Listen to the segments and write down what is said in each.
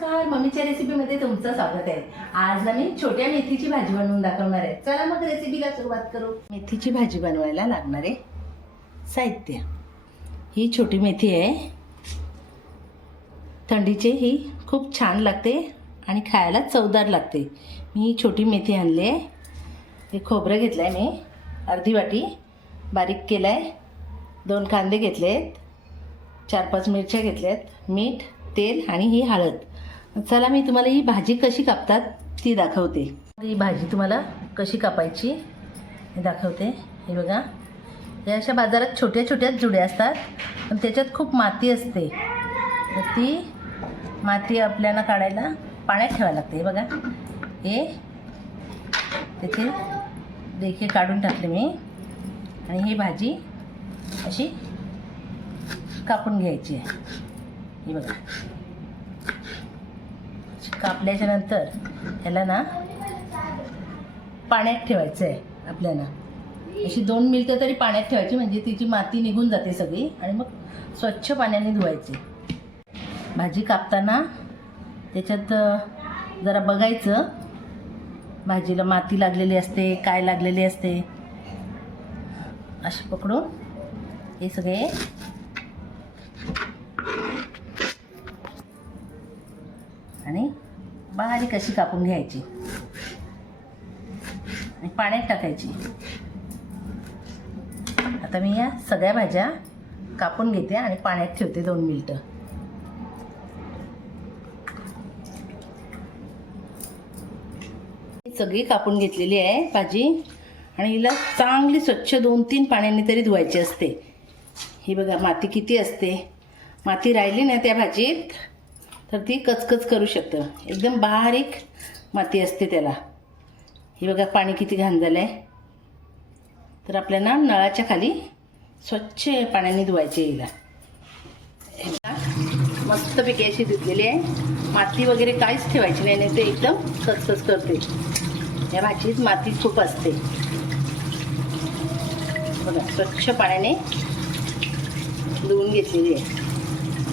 नमस्कार मम्मीच्या रेसिपीमध्ये तुमचं स्वागत आहे. आज ना मी छोट्या मेथीची भाजी बनवून दाखवणार आहे. चला मग रेसिपीला सुरुवात करू. मेथीची भाजी बनवायला लागणारे साहित्य. ही छोटी मेथी आहे. थंडीची ही खूप छान लागते आणि खायला चवदार लागते. मी ही छोटी मेथी आणली आहे. हे खोबरं घेतलं आहे मी. अर्धी वाटी. बारीक केलं आहे दोन कांदे घेतले आहेत चार पाच मिरच्या घेतल्या आहेत मीठ तेल आणि ही हळद. चला मी तुम्हाला ही भाजी कशी कापतात ती दाखवते. ही भाजी तुम्हाला कशी कापायची दाखवते. हे बघा. या अशा बाजारात छोट्या छोट्याच जुड्या असतात पण त्याच्यात खूप माती असते. तर ती माती आपल्याला काढायला पाण्यात ठेवायला लागते. हे बघा. हे त्याचे देखील काढून टाकले मी. आणि ही भाजी अशी कापून घ्यायची आहे. ही बघा. कापल्याच्या नंतर ह्याला ना पाण्यात ठेवायचं आहे आपल्याला. अशी दोन मिनटं तरी पाण्यात ठेवायची म्हणजे तिची माती निघून जाते सगळी आणि मग स्वच्छ पाण्याने धुवायची. भाजी कापताना त्याच्यात जरा बघायचं. भाजीला माती लागलेली असते काय लागलेली असते. असे पकडून हे सगळे आणि बारीक अशी कापून घ्यायची. आणि पाण्यात टाकायची. आता मी या सगळ्या भाज्या कापून घेते आणि पाण्यात ठेवते दोन मिनटं. ही सगळी कापून घेतलेली आहे भाजी. आणि हिला चांगली स्वच्छ दोन तीन पाण्याने तरी धुवायची असते. ही बघा माती किती असते. माती राहिली ना त्या भाजीत. तर ती कचकच करू शकतं. एकदम बारीक माती असते त्याला. हे बघा पाणी किती घाण झालं आहे तर आपल्याला नळाच्या खाली स्वच्छ पाण्याने धुवायचे हिला मस्तपैकी अशी धुतलेली आहे. माती वगैरे काहीच ठेवायची नाही नाही ते एकदम कचकच करते. या भाजीत माती खूप असते. बघा स्वच्छ पाण्याने धुवून घेतलेली आहे.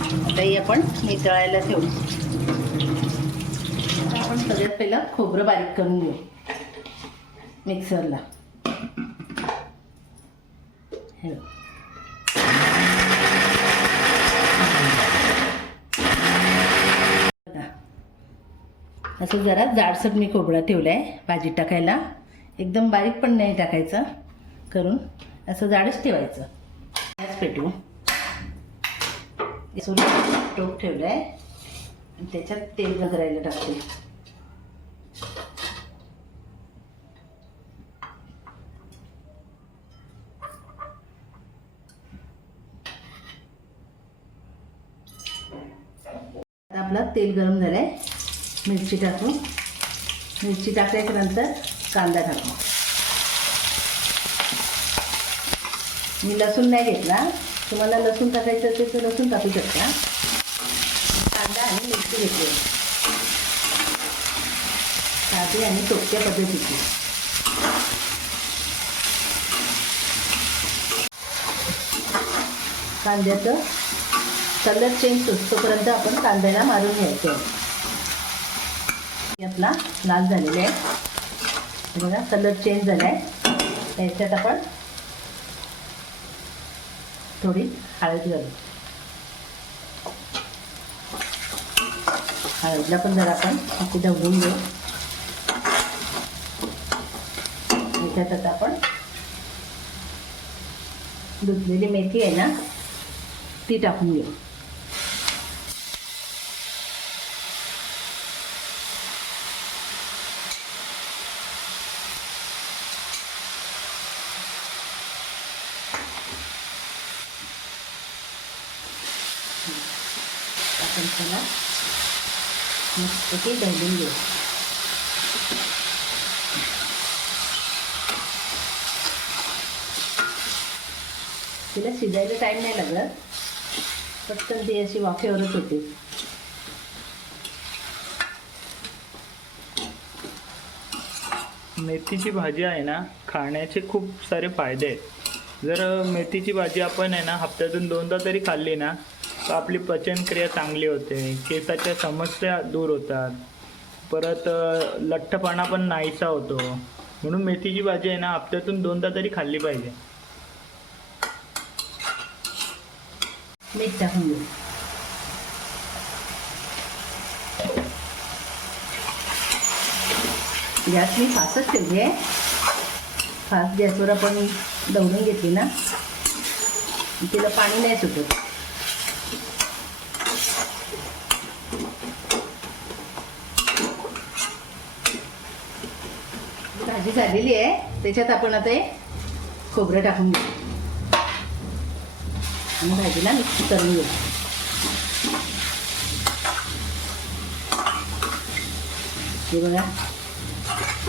आता ही आपण नितळायला ठेवू. आपण सगळ्यात पहिलं खोबरं बारीक करून घेऊ. मिक्सरला. हे असं जरा जाडसर मी खोबरा ठेवला आहे भाजी टाकायला. एकदम बारीक पण नाही टाकायचं. करून असं जाडच ठेवायचं. गॅस पेटवू. टोप ठेवलं आहे आणि त्याच्यात तेल गजरायला टाकते. आता आपला तेल गरम झालं आहे मिरची टाकू. मिरची टाकल्याच्या नंतर कांदा टाकू. मी लसूण नाही घेतला. तुम्हाला लसूण टाकायचं असेल तर लसूण टाकू शकता. कांदा आणि मिरची घेतली साधी आणि सोप्या पद्धतीची. कांद्याचं कलर चेंज होतोपर्यंत आपण कांद्याला मारून घ्यायचं हे आपला लाल झालेला आहे. बघा कलर चेंज झाला आहे त्याच्यात आपण थोडी हळद घालू हळदला पण जरा आपण अशी ढवळून घेऊ याच्यात आता आपण धुतलेली मेथी आहे ना ती टाकून घेऊ आपण त्याला मस्तपैकी ढवळून घेऊ तिला शिजायला टाईम नाही लागत. पटकन ती अशी वाफेवरच होते. मेथीची भाजी आहे ना खाण्याचे खूप सारे फायदे आहेत. जर मेथीची भाजी आपण आहे ना हप्त्यातून दोनदा तरी खाल्ली ना तर आपली पचनक्रिया चांगली होते. केसाच्या समस्या दूर होतात. परत लठ्ठपणा पण नाहीसा होतो. म्हणून मेथीची भाजी आहे ना हप्त्यातून दोनदा तरी खाल्ली पाहिजे. मीठ टाकून घेऊ गॅस मी फासच ठेवली आहे. फास्ट गॅसवर आपण दवडून घेतली ना. तिला पाणी नाही सुटत. भाजी झालेली आहे. त्याच्यात आपण आता हे खोबरं टाकून घेऊ. आणि भाजीला मिक्स करून घेऊ. हे बघा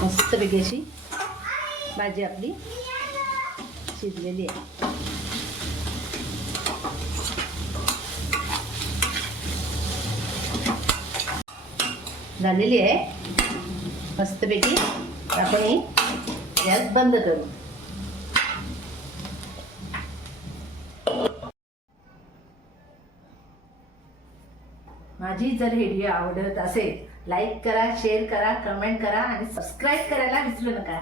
मस्तपैकी अशी भाजी आपली शिजलेली आहे. झालेली आहे. मस्तपैकी आपण हे गॅस बंद करू. माझी जर व्हिडिओ आवडत असेल लाईक करा शेअर करा कमेंट करा आणि सबस्क्राईब करायला विसरू नका.